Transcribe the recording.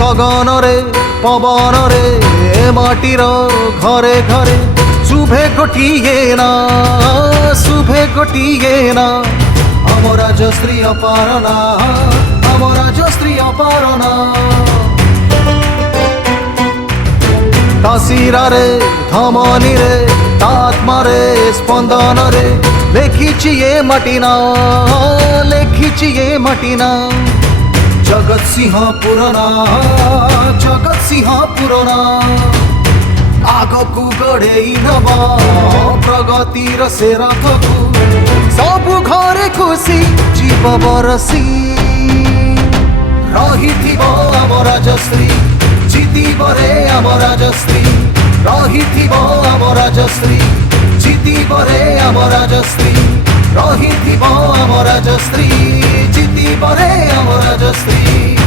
गगन रे पवन रे माटीर घरे घरे शुभे गोटिए ना शुभे गोटिए ना आम राजश्री अपारना आम राजश्री अपारना तासीरा रे धमनी रे तात्मा रे स्पंदन रे लेखिछि ये माटीना लेखिछि ये माटीना जगत सिंह पुराना जगत सिंह पुराना आगकू गढ़ेई नब प्रगतिर से रथकू सबु घरे खुशी जीव बरसी रहिथिब आम राजश्री जीतिब रे आम राजश्री रहिथिब आम राजश्री जीतिब रे आम राजश्री रहिथिब आम राजश्री जीतिब रे आम राजश्री।